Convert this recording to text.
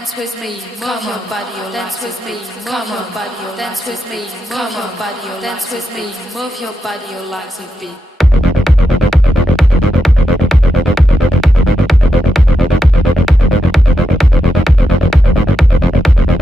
dance with me, move your body, or dance with me, move your body, or dance with me, move your body, or dance with me, move your body, or like a beat.